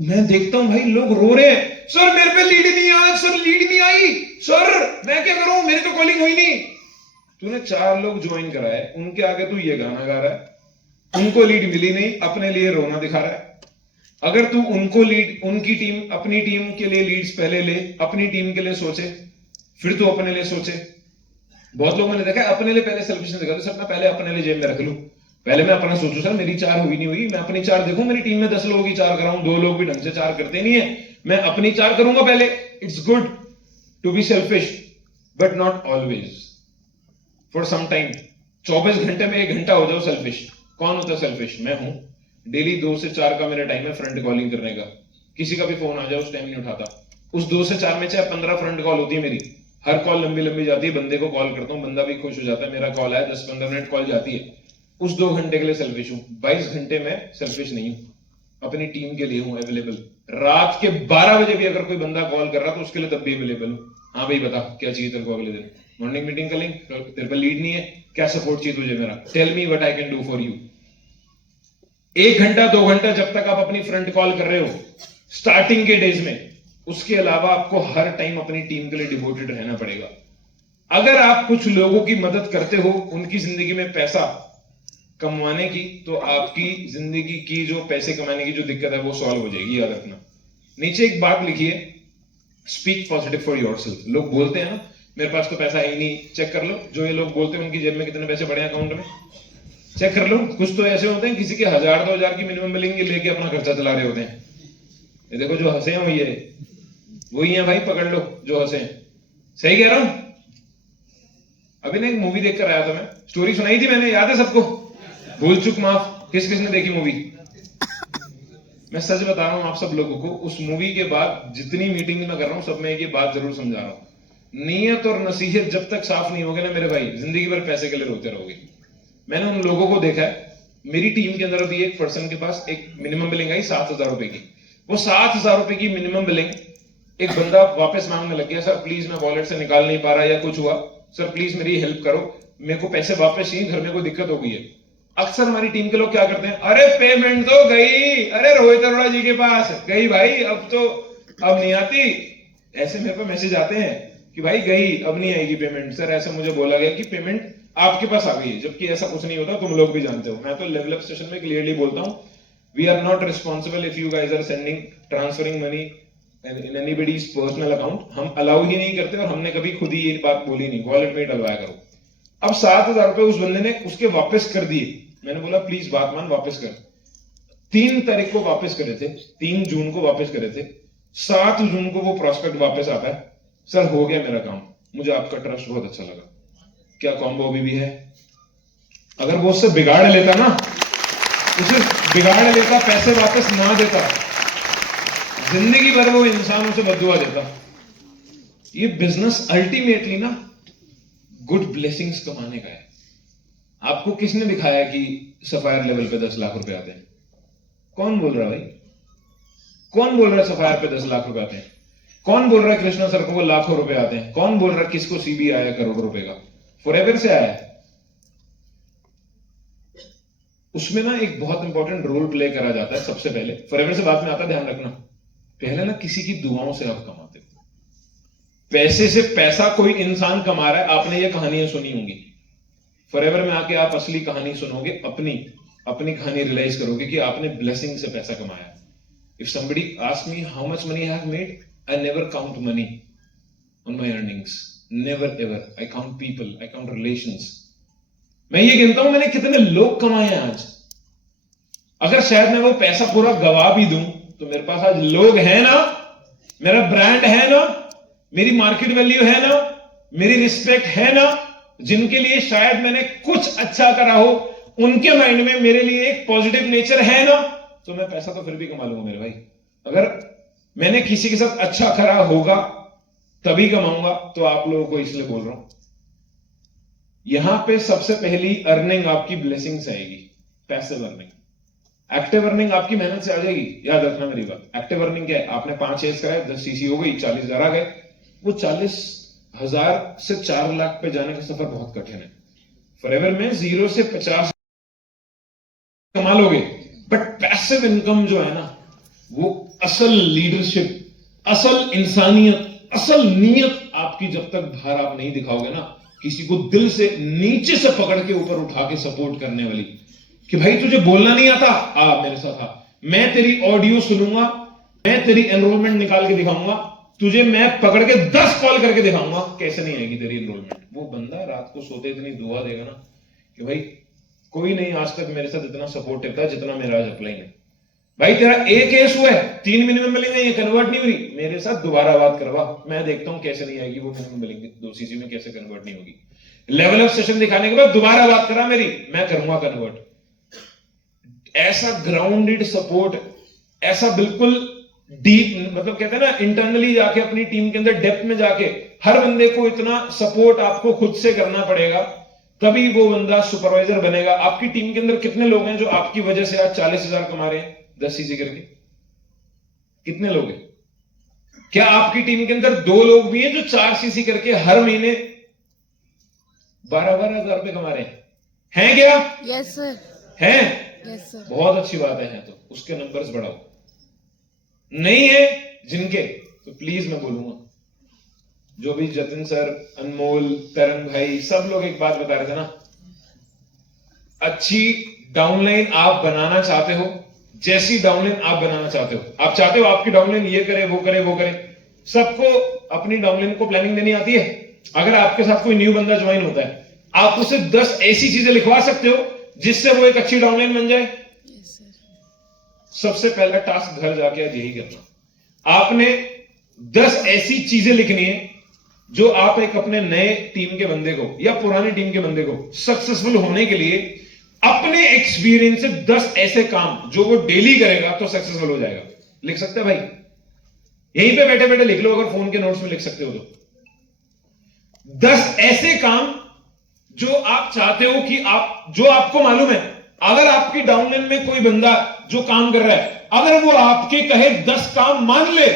मैं देखता हूं भाई लोग रो रहे हैं, सर मेरे पे लीड नहीं आया, सर लीड नहीं आई, सर मैं क्या करूं, मेरी तो कॉलिंग हुई नहीं। तूने 4 लोग ज्वाइन कराए, उनके आगे तू ये गाना गा रहा है, उनको लीड मिली नहीं, अपने लिए रोना दिखा रहा है। अगर तू उनको लीड, उनकी टीम, अपनी टीम के लिए लीड्स पहले ले, अपनी टीम के लिए सोचे, फिर तू अपने लिए सोचे। बहुत लोगों ने देखा है अपने लिए पहले सेल्फिशनेस दिखाते, सर मैं पहले अपने लिए जेब में रख लूं, पहले मैं अपना सोचूं, सर मेरी 4 हुई नहीं हुई, मैं अपनी 4 देखूं, मेरी टीम में 10 लोगों की 4 कराऊं, 2 लोग भी ढंग से 4 करते नहीं है, मैं अपनी 4 करूंगा पहले। It's good to be selfish but not always, for some time. 24 घंटे में 1 घंटा हो जाओ सेल्फिश। कौन होता है सेल्फिश? मैं हूं। डेली 2 से 4 का मेरा टाइम है फ्रंट कॉलिंग करने का। किसी का भी फोन आ जाए उस टाइम नहीं उठाता। उस 2 से 4 में चाहे 15 फ्रंट कॉल होती है मेरी, हर कॉल लंबी लंबी जाती है, बंदे को कॉल करता हूं, बंदा भी खुश हो जाता है, मेरा कॉल आया, 10-15 मिनट कॉल जाती है। उस 2 घंटे के लिए सेल्फिश हूं, 22 घंटे में सेल्फिश नहीं हूं, अपनी टीम के लिए हूं अवेलेबल। रात के 12 बजे भी अगर कोई बंदा कॉल कर रहा तो उसके लिए तब भी अवेलेबल हूं। हाँ भाई बता क्या चाहिए तेरे को अगले दिन, मॉर्निंग मीटिंग कर लेंगे, तेरे पर लीड नहीं है, क्या सपोर्ट चाहिए तुझे मेरा, tell me what I can do for you. 1 घंटा 2 घंटा जब तक आप अपनी फ्रंट कॉल कर रहे हो स्टार्टिंग के डेज में, उसके अलावा आपको हर टाइम अपनी टीम के लिए डिवोटेड रहना पड़ेगा। अगर आप कुछ लोगों की मदद करते हो उनकी जिंदगी में पैसा कमाने की, तो आपकी जिंदगी की जो पैसे कमाने की जो दिक्कत है वो सॉल्व हो जाएगी, याद रखना। नीचे एक बात लिखी है, स्पीक पॉजिटिव फॉर योरसेल्फ। लोग बोलते हैं ना मेरे पास तो पैसा है ही नहीं, चेक कर लो जो ये लोग बोलते हैं उनकी जेब में कितने पैसे पड़े हैं अकाउंट में, चेक कर लो। कुछ तो ऐसे होते हैं किसी के 1000-2000 की मिनिमम बिलिंग लेके अपना खर्चा चला रहे होते हैं। ये देखो जो हंसे हैं वही है भाई, पकड़ लो जो हंसे हैं। सही कह रहा हूं? अभी ना एक मूवी देखकर आया था मैं, स्टोरी सुनाई थी मैंने, याद है सबको? भूल चुक माफ। किस किसने देखी मूवी? मैं सच बता रहा हूं आप सब लोगों को, उस मूवी के बाद जितनी मीटिंग में कर रहा हूं सब में एक ये बात जरूर समझा रहा हूं, नीयत और नसीहत जब तक साफ नहीं होगी ना मेरे भाई, जिंदगी भर पैसे के लिए रोते रहोगे। मैंने उन लोगों को देखा है, मेरी टीम के अंदर अभी एक पर्सन के पास एक मिनिमम बिलिंग आई 7,000 रुपए की। वो 7,000 रुपए की मिनिमम बिलिंग एक बंदा वापस मांगने लग गया, सर प्लीज मैं वॉलेट से निकाल नहीं पा रहा या कुछ हुआ, सर प्लीज मेरी हेल्प करो, मेरे को पैसे वापस चाहिए, घर में कोई दिक्कत हो गई है। अक्सर हमारी टीम के लोग क्या करते हैं, अरे पेमेंट तो गई, अरे रोहित अरोड़ा जी के पास गई भाई, अब नहीं आती। ऐसे मेरे को मैसेज आते हैं कि भाई गई, अब नहीं आएगी पेमेंट, सर ऐसा मुझे बोला गया कि पेमेंट आपके पास आ गई है, जबकि ऐसा कुछ नहीं होता, तुम लोग भी जानते हो। मैं तो लेवल अप सेशन में क्लियरली बोलता हूं, we are not responsible if you guys are sending transferring money in anybody's personal account. हम अलाउ ही नहीं करते और हमने कभी खुद ही ये बात बोली नहीं, वॉलेट में डलवाया करो। अब 7,000 रुपए उस बंदे ने उसके वापस कर दिए। मैंने बोला प्लीज बात मान, वापस कर। 3 तारीख को वापस करे थे, 3 जून को वापस करे थे, 7 जून को वो प्रोस्पेक्ट वापस आता है, सर हो गया मेरा काम, मुझे आपका ट्रस्ट बहुत अच्छा लगा। क्या कॉम्बो अभी भी है? अगर वो उससे बिगाड़ लेता ना, उसे बिगाड़ लेता, पैसे वापस ना देता, जिंदगी भर वो इंसान उसे बद्दुआ देता। ये बिजनेस अल्टीमेटली ना गुड ब्लेसिंग्स कमाने का है। आपको किसने दिखाया कि सफायर लेवल पे 10 लाख रुपए आते हैं? कौन बोल रहा है भाई? कौन बोल रहा है सफायर पे 10 लाख रुपए आते हैं? कौन बोल रहा है कृष्णा सर को वो लाखों रुपए आते हैं? कौन बोल रहा है किसको सीबी आया करोड़ों रुपए का? फॉरएवर से आया है। उसमें ना एक बहुत इंपॉर्टेंट रोल प्ले करा जाता है। सबसे पहले फॉरएवर से बाद में आता है, ध्यान रखना, पहले ना किसी की दुआओं से आप कमाते हो। पैसे से पैसा कोई इंसान कमा रहा है, आपने ये कहानियां सुनी होंगी। फॉरएवर में आके आप असली कहानी सुनोगे, अपनी कहानी रियलाइज करोगे कि आपने ब्लेसिंग से पैसा कमाया। If somebody ask me how much money I have made, I never count money on my earnings, never ever. I count people, I count relations. मैं ये गिनता हूं मैंने कितने लोग कमाए हैं आज। अगर शायद मैं वो पैसा पूरा गवा भी दूं तो मेरे पास आज लोग हैं ना, मेरा ब्रांड है ना, मेरी मार्केट वैल्यू है ना, मेरी रिस्पेक्ट है ना, जिनके लिए शायद मैंने कुछ अच्छा करा हो, उनके माइंड में मेरे लिए एक पॉजिटिव नेचर है ना, तो मैं पैसा तो फिर भी कमा लूंगा मेरे भाई। अगर मैंने किसी के साथ अच्छा करा होगा तभी कमाऊंगा, तो आप लोगों को इसलिए बोल रहा हूं। यहां पे सबसे पहली अर्निंग आपकी ब्लेसिंग से आएगी, पैसिव अर्निंग। एक्टिव अर्निंग आपकी मेहनत से आ जाएगी, याद रखना मेरी बात। एक्टिव अर्निंग क्या है? आपने 5 एस कराए, 10 सीसी हो गई, 40,000 आ गए। वो 40,000 से 4 लाख पे जाने का सफर बहुत कठिन है। फॉरएवर में 0 से 50 कमा लोगे, बट पैसिव इनकम जो है ना, वो असल लीडरशिप, असल इंसानियत, असल नीयत आपकी जब तक बाहर आप नहीं दिखाओगे ना, किसी को दिल से नीचे से पकड़ के ऊपर उठा के सपोर्ट करने वाली, कि भाई तुझे बोलना नहीं आता, आ मेरे साथ आ, मैं तेरी ऑडियो सुनूंगा, मैं तेरी एनरोलमेंट निकाल के दिखाऊंगा, तुझे मैं पकड़ के 10 कॉल करके दिखाऊंगा, कैसे नहीं आएगी तेरी एनरोलमेंट। वो बंदा रात को सोते इतनी दुआ देगा ना कि भाई कोई नहीं आज तक मेरे साथ इतना सपोर्टिव था जितना मेरा आज अपलाइन है। भाई तेरा एक केस हुआ है, 3 मिनिमम मिलेंगे, ये कन्वर्ट नहीं हुई, मेरे साथ दोबारा बात करवा, मैं देखता हूं कैसे नहीं आएगी वो मिनिमम मिलेंगे, 2 सीसी में कैसे कन्वर्ट नहीं होगी। लेवल अप सेशन दिखाने के बाद दोबारा बात करा मेरी, मैं करूंगा कन्वर्ट। ऐसा ग्राउंडेड सपोर्ट, ऐसा बिल्कुल डीप, मतलब कहते हैं ना इंटरनली जाके अपनी टीम के अंदर डेप्थ में जाके हर बंदे को इतना सपोर्ट आपको खुद से करना पड़ेगा, तभी वो बंदा सुपरवाइजर बनेगा। आपकी टीम के अंदर कितने लोग हैं जो आपकी वजह से आज 40,000 कमा रहे हैं 10 सीसी करके? कितने लोग हैं? क्या आपकी टीम के अंदर 2 लोग भी हैं जो 4 सीसी करके हर महीने 12-12 हजार रुपए कमा रहे हैं क्या? Yes sir. हैं? Yes sir. बहुत अच्छी बात है तो उसके नंबर्स बढ़ाओ। नहीं है जिनके, तो प्लीज मैं बोलूंगा, जो भी जतिन सर, अनमोल, तरंग भाई, सब लोग एक बात बता रहे थे ना, अच्छी डाउनलाइन आप बनाना चाहते हो, जैसी डाउनलाइन आप बनाना चाहते हो, आप चाहते हो आपकी डाउनलाइन ये करे वो करे वो करे, सबको अपनी डाउनलाइन को प्लानिंग देनी आती है। अगर आपके साथ कोई न्यू बंदा ज्वाइन होता है, आप उसे 10 ऐसी चीजें लिखवा सकते हो जिससे वो एक अच्छी डाउनलाइन बन जाए। Yes sir. सबसे पहला टास्क घर जाके आज यही करना, आपने 10 ऐसी चीजें लिखनी है जो आप एक अपने नए टीम के बंदे को या पुराने टीम के बंदे को सक्सेसफुल होने के लिए अपने एक्सपीरियंस से 10 ऐसे काम जो वो डेली करेगा तो सक्सेसफुल हो जाएगा। लिख सकते हैं भाई? यहीं पे बैठे बैठे लिख लो, अगर फोन के नोट्स में लिख सकते हो तो। 10 ऐसे काम जो आप चाहते हो कि आप, जो आपको मालूम है अगर आपकी डाउनलाइन में कोई बंदा जो काम कर रहा है, अगर वो आपके कहे 10 काम मान ले,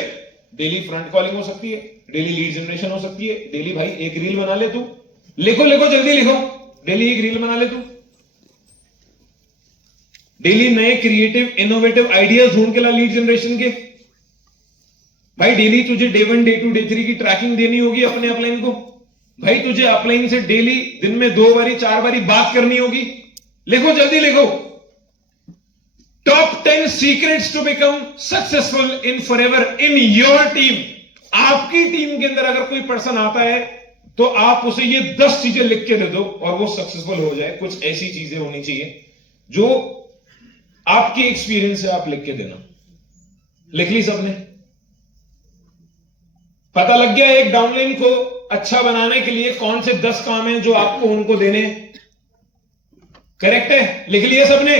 डेली फ्रंट कॉलिंग हो सकती है, डेली लीड जनरेशन हो सकती है, डेली भाई एक रील बना ले तू, लिखो लिखो जल्दी लिखो, डेली एक रील बना ले तू, डेली नए क्रिएटिव इनोवेटिव आइडियाज ढूंढ के ला लीड जनरेशन के। भाई डेली तुझे डे 1 डे 2 डे 3 की ट्रैकिंग देनी होगी अपने अपलाइन को। भाई तुझे अपलाइन से डेली दिन में 2 बारी 4 बारी बात करनी होगी, लिखो जल्दी लिखो। Top 10 secrets to become successful in forever in your team. आपकी टीम के अंदर अगर कोई पर्सन आता है तो आप उसे ये 10 चीजें लिख के दे दो और वो सक्सेसफुल हो जाए। कुछ ऐसी चीजें होनी चाहिए जो आपके एक्सपीरियंस से आप लिख के देना। लिख ली सबने? पता लग गया एक डाउनलाइन को अच्छा बनाने के लिए कौन से 10 काम हैं जो आपको उनको देने? करेक्ट है? लिख लिया सबने?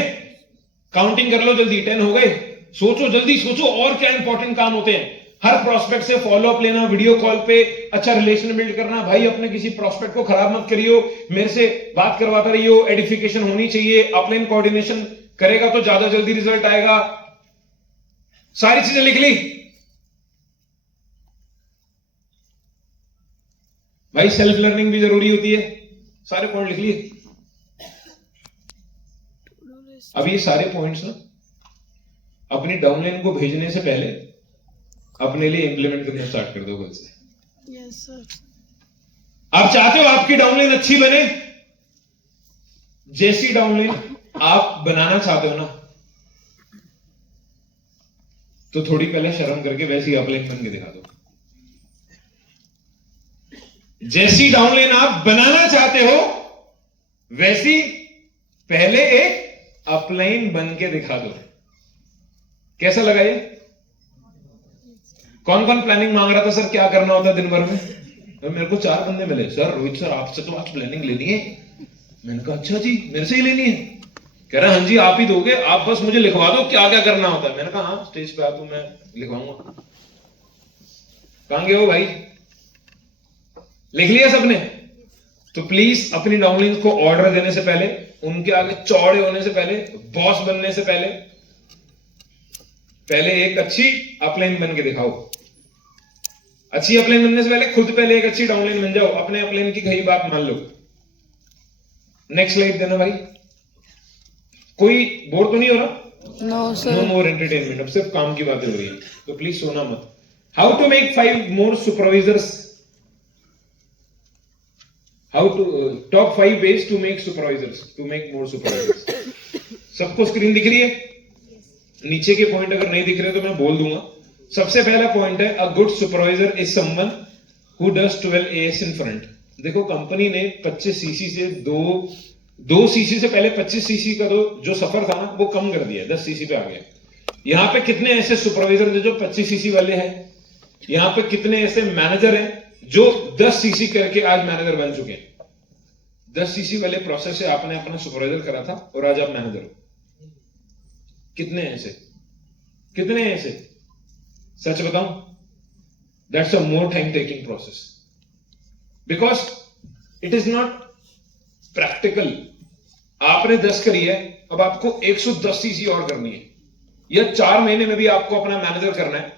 काउंटिंग कर लो जल्दी, 10 हो गए। सोचो जल्दी सोचो और क्या इंपॉर्टेंट काम होते हैं। हर प्रोस्पेक्ट से फॉलोअप लेना, वीडियो कॉल पे अच्छा रिलेशन बिल्ड करना। भाई अपने किसी प्रोस्पेक्ट को खराब मत करियो, मेरे से बात करवाता रहियो, एडिफिकेशन होनी चाहिए, अपलाइन कोऑर्डिनेशन करेगा तो ज्यादा जल्दी रिजल्ट आएगा। सारी चीजें लिख ली? भाई सेल्फ लर्निंग भी जरूरी होती है, सारे पॉइंट लिख लिए? अब ये सारे पॉइंट्स ना अपनी डाउनलाइन को भेजने से पहले अपने लिए इंप्लीमेंट करना स्टार्ट कर दो कल से। Yes sir. आप चाहते हो आपकी डाउनलाइन अच्छी बने? जैसी डाउनलाइन आप बनाना चाहते हो ना, तो थोड़ी पहले शर्म करके वैसी अपलाइन बन के दिखा दो। जैसी डाउनलाइन आप बनाना चाहते हो वैसी पहले एक अपलाइन बन के दिखा दो। कैसा लगा ये? कौन कौन प्लानिंग मांग रहा था सर क्या करना होता दिन भर में? तो मेरे को 4 बंदे मिले, सर रोहित सर आपसे तो आज प्लानिंग लेनी है। मैंने कहा अच्छा जी मेरे से ही लेनी है? कह रहा हाँ जी आप ही दोगे, आप बस मुझे लिखवा दो क्या क्या करना होता है। मैंने कहा हाँ स्टेज पे आ तो मैं लिखवाऊंगा। कहां गए हो भाई? लिख लिया सबने? तो प्लीज अपनी डाउनलाइन को ऑर्डर देने से पहले, उनके आगे चौड़े होने से पहले, बॉस बनने से पहले पहले एक अच्छी अपलाइन बन के दिखाओ। अच्छी अपलाइन बनने से पहले खुद पहले एक अच्छी डाउनलाइन बन जाओ, अपने अपलाइन की कही बात मान लो। नेक्स्ट स्लाइड देना भाई। कोई बोर तो नहीं हो रहा? No no sir. More entertainment, अब सिर्फ काम की बातें हो रही है, तो प्लीज सोना मत। How to make 5 more supervisors, how to top 5 ways to make supervisors, to make more supervisors. सबको स्क्रीन दिख रही है? नीचे के पॉइंट अगर नहीं दिख रहे तो मैं बोल दूंगा। सबसे पहला पॉइंट है, a good supervisor is someone who does 12 AS in front. देखो कंपनी ने 25 सीसी से 2 सीसी से पहले 25 सीसी का जो सफर था ना वो कम कर दिया, 10 सीसी पे आ गया। यहां पे कितने ऐसे सुपरवाइजर थे जो 25 सीसी वाले हैं? यहां पे कितने ऐसे मैनेजर हैं जो 10 सीसी करके आज मैनेजर बन चुके हैं? 10 सीसी वाले प्रोसेस से आपने अपना सुपरवाइजर करा था और आज आप मैनेजर हो। कितने ऐसे, कितने ऐसे? सच बताऊं, that's a more time taking process, because it is not practical. आपने 10 करी है, अब आपको 110 सीसी और करनी है, या 4 महीने में भी आपको अपना मैनेजर करना है।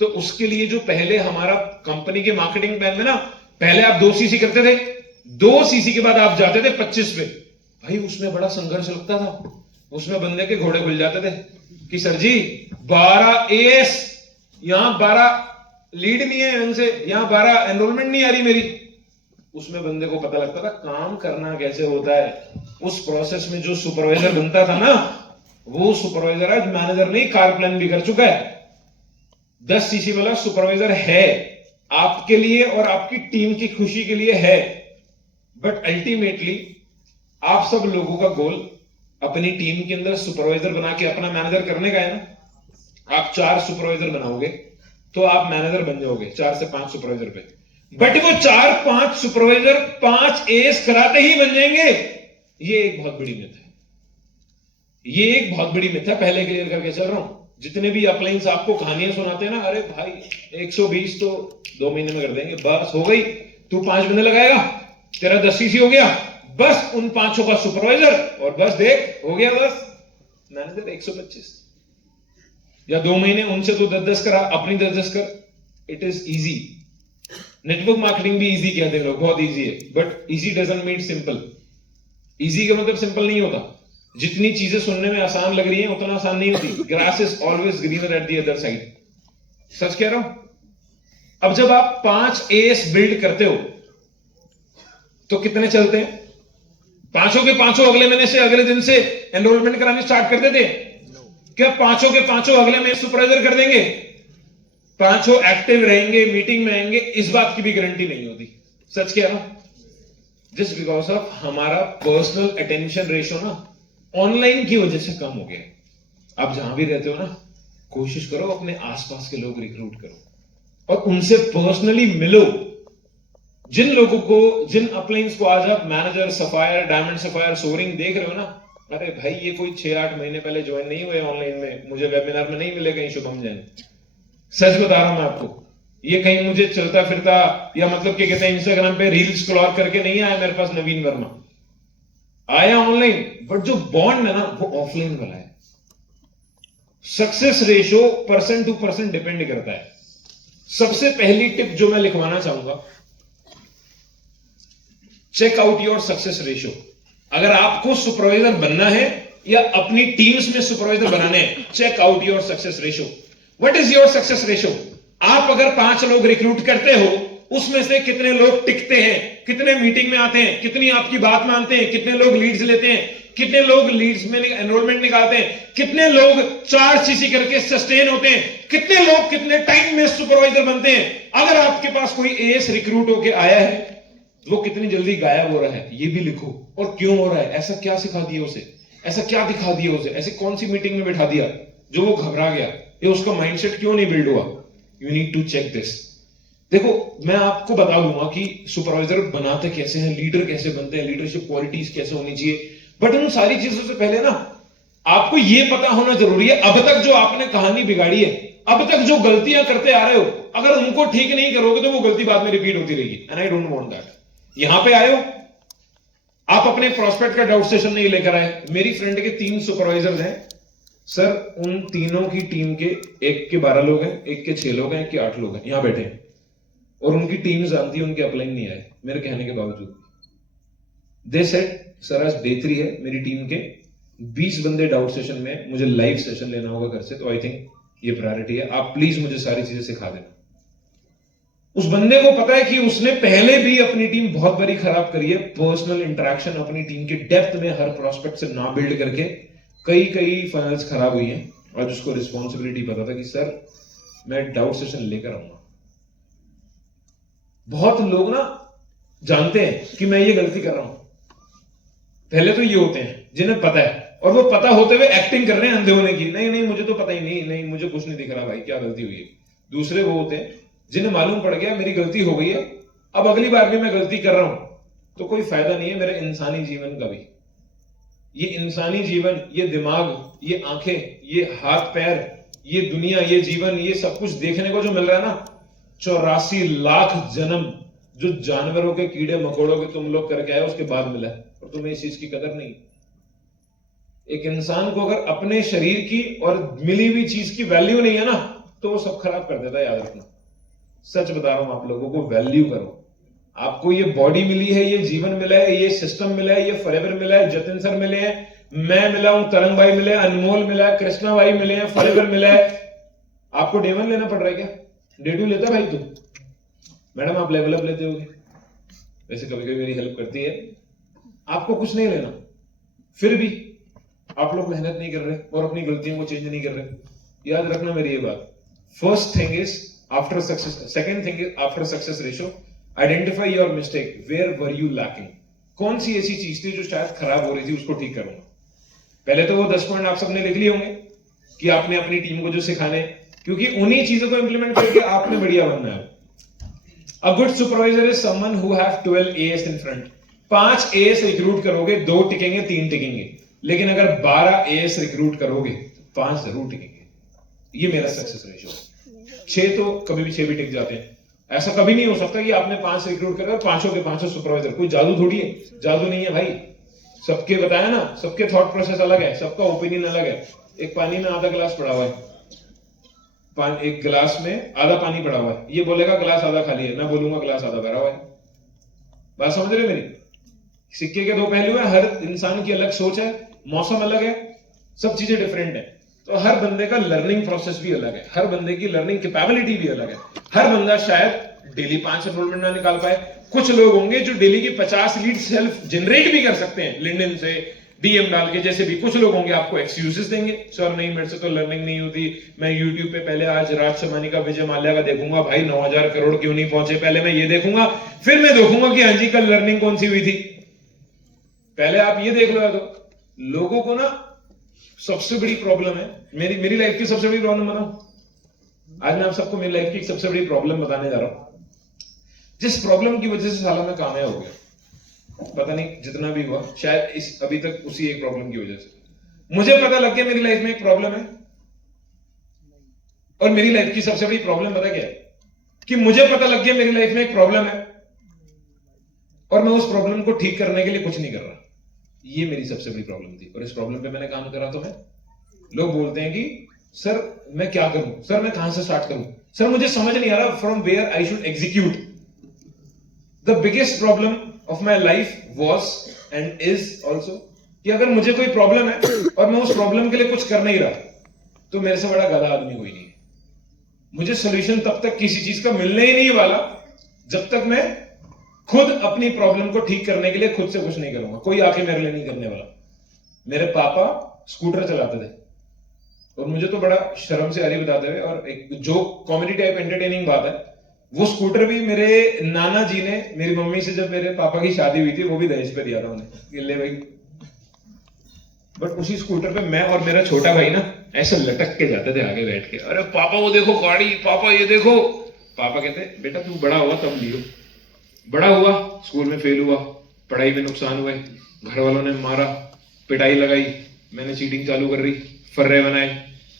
तो उसके लिए जो पहले हमारा कंपनी के मार्केटिंग प्लान में ना, पहले आप 2 सीसी करते थे, 2 सीसी के बाद आप जाते थे 25 पे। भाई उसमें बड़ा संघर्ष लगता था, उसमें बंदे के घोड़े खुल जाते थे कि सर जी 12 AS, यहां 12 लीड नहीं है उनसे, यहां 12 एनरोलमेंट नहीं आ रही मेरी। उसमें बंदे को पता लगता था काम करना कैसे होता है। उस प्रोसेस में जो सुपरवाइजर बनता था ना, वो सुपरवाइजर आज मैनेजर नहीं, कार प्लान भी कर चुका है। 10 सीसी वाला सुपरवाइजर है आपके लिए और आपकी टीम की खुशी के लिए है, बट अल्टीमेटली आप सब लोगों का गोल अपनी टीम के अंदर सुपरवाइजर बना के अपना मैनेजर करने का है ना। आप 4 सुपरवाइजर बनाओगे तो आप मैनेजर बन जाओगे 4 से 5 सुपरवाइजर पे, बट वो 4-5 सुपरवाइजर 5 AS कराते ही बन जाएंगे, ये एक बहुत बड़ी मिथ है। ये एक बहुत बड़ी मिथ है, पहले क्लियर करके चल रहा हूं। जितने भी अपलाइंस आपको कहानियां सुनाते हैं ना, अरे भाई 120 तो 2 महीने में कर देंगे, बस हो गई, तू 5 महीने लगाएगा, तेरा 10 सीसी हो गया, बस उन 5 का सुपरवाइजर, और बस देख हो गया, बस मैनेजर 125। या 2 महीने उनसे तो 10-10 करा, अपनी 10-10 कर। It is easy. Network marketing भी इजी कहते हैं लोग, बहुत इजी है, but easy doesn't mean simple. Easy का मतलब सिंपल नहीं होता। जितनी चीजें सुनने में आसान लग रही हैं उतना आसान नहीं होती। Grass is always greener at the other side. सच कह रहा हूं। अब जब आप 5 AS बिल्ड करते हो तो कितने चलते हैं? 5 के 5 अगले महीने से, अगले दिन से एनरोलमेंट करानी स्टार्ट कर देते हैं क्या? 5 के 5 अगले महीने सुपरवाइजर कर देंगे? 5 एक्टिव रहेंगे, मीटिंग में आएंगे, इस बात की भी गारंटी नहीं होती। सच कह रहा हूं। जस्ट बिकॉज ऑफ हमारा पर्सनल अटेंशन रेशियो ना ऑनलाइन की वजह से कम हो गया। आप जहां भी रहते हो ना, कोशिश करो अपने आसपास के लोग रिक्रूट करो और उनसे पर्सनली मिलो। जिन लोगों को, जिन अपलाइंस को आज आप manager, sapphire, diamond sapphire, soaring देख रहे हो ना, अरे भाई ये कोई 6-8 महीने पहले ज्वाइन नहीं हुए ऑनलाइन में, मुझे वेबिनार में नहीं मिले कहीं शुभम जैन। सच बता रहा हूं मैं आपको, ये कहीं मुझे चलता फिरता या मतलब क्या कहते हैं इंस्टाग्राम पे रील्स स्क्रॉल करके नहीं आया मेरे पास नवीन वर्मा, आया ऑनलाइन, बट जो बॉन्ड है ना वो ऑफलाइन वाला है। Success ratio person to person depend करता है। सबसे पहली टिप जो मैं लिखवाना चाहूंगा, check out your success ratio. अगर आपको सुपरवाइजर बनना है या अपनी टीम्स में सुपरवाइजर बनाने हैं, check out your success ratio. What is your success ratio? आप अगर 5 लोग रिक्रूट करते हो, उसमें से कितने लोग टिकते हैं, कितने मीटिंग में आते हैं, कितनी आपकी बात मानते हैं, कितने लोग लीड्स लेते हैं, कितने लोग लीड्स में एनरोलमेंट निकालते हैं, कितने लोग 4 सीसी करके सस्टेन होते हैं, कितने लोग कितने टाइम में सुपरवाइजर बनते हैं। अगर आपके पास कोई AS रिक्रूट होके आया है, वो कितनी जल्दी गायब हो रहा है ये भी लिखो, और क्यों हो रहा है, ऐसा क्या सिखा दिया उसे, ऐसा क्या दिखा दिया उसे, ऐसी कौन सी मीटिंग में बैठा दिया जो वो घबरा गया, ये उसका माइंडसेट क्यों नहीं बिल्ड हुआ। You need to check this. देखो मैं आपको बता दूंगा कि सुपरवाइजर बनाते कैसे हैं, लीडर कैसे बनते हैं, लीडरशिप क्वालिटीज कैसे होनी चाहिए, बट उन सारी चीजों से पहले ना आपको यह पता होना जरूरी है, अब तक जो आपने कहानी बिगाड़ी है, अब तक जो गलतियां करते आ रहे हो, अगर उनको ठीक नहीं करोगे तो वो गलती बाद में रिपीट होती रहेगी, and I don't want that. यहां पे आए हो आप, अपने प्रोस्पेक्ट का डाउट सेशन नहीं लेकर आए। मेरी फ्रेंड के 3 सुपरवाइजर्स हैं, सर उन तीनों की टीम के एक के 12 लोग हैं, एक के 6 लोग हैं, एक के 8 लोग हैं, यहां बैठे हैं, और उनकी टीम जानती है उनके अपलाइन नहीं आए मेरे कहने के बावजूद। दे सेड सर आज डे 3 है, मेरी टीम के 20 बंदे डाउट सेशन में, मुझे लाइव सेशन लेना होगा घर से, तो आई थिंक ये प्रायोरिटी है, आप प्लीज मुझे सारी चीजें सिखा देना। उस बंदे को पता है कि उसने पहले भी अपनी टीम बहुत बड़ी खराब करी है, पर्सनल इंटरेक्शन अपनी टीम के डेप्थ में हर प्रोस्पेक्ट से ना बिल्ड करके कई फाइनल्स खराब हुई हैं, और उसको रिस्पॉन्सिबिलिटी पता था कि सर मैं डाउट सेशन लेकर आऊंगा। बहुत लोग ना जानते हैं कि मैं ये गलती कर रहा हूं, पहले तो ये होते हैं जिन्हें पता है, और वो पता होते हुए एक्टिंग कर रहे हैं अंधे होने की, नहीं मुझे तो पता ही नहीं, मुझे कुछ नहीं दिख रहा भाई क्या गलती हुई है। दूसरे वो होते हैं जिन्हें मालूम पड़ गया मेरी गलती हो गई है, अब अगली बार भी मैं गलती कर रहा हूं तो कोई फायदा नहीं है मेरे इंसानी जीवन का भी। ये इंसानी जीवन, ये दिमाग, ये आंखें, ये हाथ पैर, ये दुनिया, ये जीवन, ये सब कुछ देखने को जो मिल रहा है ना, 84 लाख जन्म जो जानवरों के कीड़े मकोड़ों के तुम लोग करके आए उसके बाद मिला है, और तुम्हें इस चीज की कदर नहीं। एक इंसान को अगर अपने शरीर की और मिली हुई चीज की वैल्यू नहीं है ना, तो वो सब खराब कर देता है, याद रखना। सच बता रहा हूं, आप लोगों को वैल्यू करो। आपको ये बॉडी मिली है, ये जीवन मिला है, ये सिस्टम मिला है, ये फॉरएवर मिला है, जतिन सर मिले हैं, मैं मिला हूं, तरंग भाई मिले, अनमोल मिला है, कृष्णा भाई मिले हैं, फॉरएवर मिला है। आपको डे 1 लेना पड़ रहा है क्या? डे 2 लेता भाई तू? मैडम आप लेवल अप लेते होगे, वैसे कभी कभी मेरी हेल्प करती है। आपको कुछ नहीं लेना, फिर भी आप लोग मेहनत नहीं कर रहे और अपनी गलतियों को चेंज नहीं कर रहे। याद रखना मेरी ये बात। First thing is after success, second thing is after success ratio, identify your mistake, where were you lacking. कौन सी ऐसी चीज थी जो शायद खराब हो रही थी, उसको ठीक करूंगा। पहले तो वो 10 पॉइंट आप सबने लिख लिए होंगे कि आपने अपनी टीम को जो सिखाने, क्योंकि उन्हीं चीजों को इंप्लीमेंट करके आपने बढ़िया बनना है। A good supervisor is someone who have 12 AS in front. 5 AS recruit करोगे, 2 टिकेंगे, 3 टिकेंगे, लेकिन अगर 12 AS रिक्रूट करोगे तो 5 जरूर टिकेंगे। ये मेरा सक्सेस रेशियो। 6 तो कभी भी 6 भी टिक जाते हैं। ऐसा कभी नहीं हो सकता कि आपने 5 रिक्रूट करे और पांचों के पांचों सुपरवाइजर। कोई जादू थोड़ी है, जादू नहीं है भाई। सबके बताया ना, सबके थॉट प्रोसेस अलग है, सबका ओपिनियन अलग है। एक पानी में आधा गिलास पड़ा हुआ है, एक गिलास में आधा पानी पड़ा हुआ है, ये बोलेगा गिलास आधा खाली है, मैं बोलूंगा गिलास आधा भरा हुआ है। बात समझ रहे मेरी? सिक्के के 2 पहलू हैं, हर इंसान की अलग सोच है, मौसम अलग है, सब चीजें डिफरेंट है। तो हर बंदे का लर्निंग प्रोसेस भी अलग है, हर बंदे की लर्निंग कैपेबिलिटी भी अलग है। हर बंदा शायद डेली 5 एनरोलमेंट ना निकाल पाए। कुछ लोग होंगे जो डेली की 50 लीड सेल्फ जनरेट भी कर सकते हैं, लिंक्डइन से डीएम डाल के, जैसे भी। कुछ लोग होंगे आपको एक्सक्यूजेस देंगे, सर नहीं मेरे से तो लर्निंग नहीं होती, मैं यूट्यूब पे पहले आज राज शमानी का, विजय माल्या का देखूंगा, भाई 9000 करोड़ क्यों नहीं पहुंचे, पहले मैं ये देखूंगा, फिर मैं देखूंगा कि हाँ जी कल लर्निंग कौन सी हुई थी। पहले आप ये देख लो। तो लोगों को ना सबसे बड़ी प्रॉब्लम है, मेरी लाइफ की सबसे बड़ी प्रॉब्लम बताऊं, आज मैं आप सबको मेरी लाइफ की सबसे बड़ी प्रॉब्लम बताने जा रहा हूं, जिस प्रॉब्लम की वजह से साला मैं कामयाब हो गया। पता नहीं जितना भी हुआ, शायद इस अभी तक उसी एक प्रॉब्लम की वजह से मुझे पता लग गया मेरी लाइफ में एक प्रॉब्लम है। और मेरी लाइफ की सबसे बड़ी प्रॉब्लम पता क्या है? कि मुझे पता लग गया मेरी लाइफ में एक प्रॉब्लम है और मैं उस प्रॉब्लम को ठीक करने के लिए कुछ नहीं कर रहा। ये मेरी सबसे बड़ी प्रॉब्लम थी और इस प्रॉब्लम पे मैंने काम करा। तो मैं, लोग बोलते हैं कि सर मैं क्या करूं, सर मैं कहां से स्टार्ट करूं, सर मुझे समझ नहीं आ रहा from where I should execute. The biggest problem of my life was and is also कि अगर मुझे कोई प्रॉब्लम है और मैं उस प्रॉब्लम के लिए कुछ कर नहीं रहा, तो मेरे से बड़ा गधा आदमी कोई नहीं है। मुझे सोल्यूशन तब तक किसी चीज का मिलने ही नहीं वाला जब तक मैं खुद अपनी प्रॉब्लम को ठीक करने के लिए खुद से कुछ नहीं करूंगा। कोई आके मेरे लिए नहीं करने वाला। मेरे पापा स्कूटर चलाते थे और मुझे तो बड़ा शर्म से आ रही बताते हुए, और एक जो कॉमेडी टाइप एंटरटेनिंग बात है, वो स्कूटर भी मेरे नाना जी ने मेरी मम्मी से, जब मेरे पापा की शादी हुई थी, वो भी दहेज पे दिया था उन्हें, ले भाई। बट उसी स्कूटर पे मैं और मेरा छोटा भाई ना ऐसे लटक के जाते थे आगे बैठ के, अरे पापा वो देखो गाड़ी, पापा ये देखो। पापा कहते बेटा तू बड़ा हुआ तब लियो। बड़ा हुआ, स्कूल में फेल हुआ, पढ़ाई में नुकसान हुए, घर वालों ने मारा, पिटाई लगाई, मैंने चीटिंग चालू कर रही, फर्रे बनाए,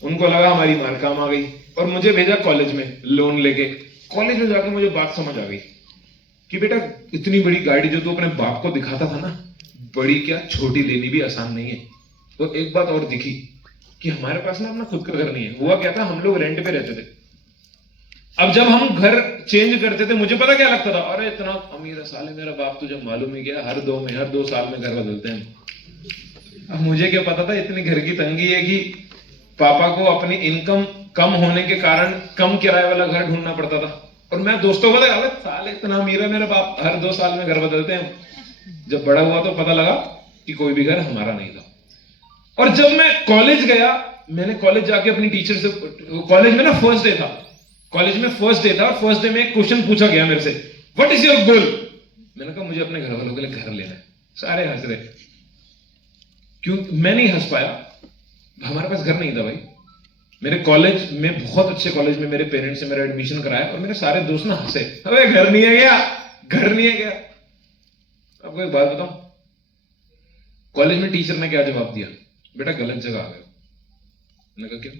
उनको लगा हमारी मार काम आ गई और मुझे भेजा कॉलेज में लोन लेके। कॉलेज में जाकर मुझे बात समझ आ गई कि बेटा इतनी बड़ी गाड़ी जो तू अपने बाप को दिखाता था ना, बड़ी क्या छोटी लेनी भी आसान नहीं है। और एक बात और दिखी कि हमारे पास ना अपना खुद का घर नहीं है। हुआ क्या था, हम लोग रेंट पे रहते थे। अब जब हम घर चेंज करते थे, मुझे पता क्या लगता था, अरे इतना अमीर है साले मेरा बाप, तो जब मालूम ही क्या, हर 2 साल में घर बदलते हैं। अब मुझे क्या पता था इतनी घर की तंगी है कि पापा को अपनी इनकम कम होने के कारण कम किराए वाला घर ढूंढना पड़ता था। और मैं दोस्तों को बताया, साले इतना अमीर है मेरा बाप, हर 2 साल में घर बदलते हैं। जब बड़ा हुआ तो पता लगा कि कोई भी घर हमारा नहीं था। और जब मैं कॉलेज गया, मैंने कॉलेज जाके अपनी टीचर से, कॉलेज में ना फर्स्ट डे था, कॉलेज में फर्स्ट डे था, फर्स्ट डे में एक क्वेश्चन पूछा गया मेरे से, व्हाट इज योर गोल? मैंने कहा मुझे अपने घर वालों के लिए घर लेना है। सारे हंस रहे, क्यों? मैं नहीं हंस पाया, हमारे पास घर नहीं था भाई। मेरे कॉलेज में, बहुत अच्छे कॉलेज में मेरे पेरेंट्स ने मेरा एडमिशन कराया और मेरे सारे दोस्त ना हंसे, अबे घर नहीं है क्या, घर नहीं है क्या? आपको एक बात बताऊं, कॉलेज में टीचर ने क्या जवाब दिया, बेटा गलत जगह आ गए। मैंने कहा क्यों?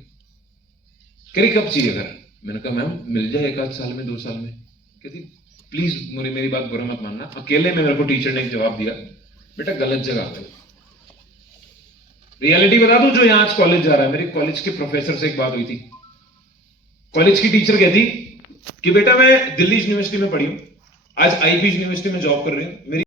कह रही कब चाहिए घर? मैंने कहा मैम मिल जाए 1 आध साल में, 2 साल में। कहती प्लीज मेरी बात बुरा मत मानना, अकेले में मेरे को टीचर ने एक जवाब दिया, बेटा गलत जगह आ गए। रियलिटी बता दूं, जो यहां आज कॉलेज जा रहा है, मेरे कॉलेज के प्रोफेसर से एक बात हुई थी। कॉलेज की टीचर कहती कि बेटा मैं दिल्ली यूनिवर्सिटी में पढ़ी हूं, आज आईपी यूनिवर्सिटी में जॉब कर रही हूं, मेरी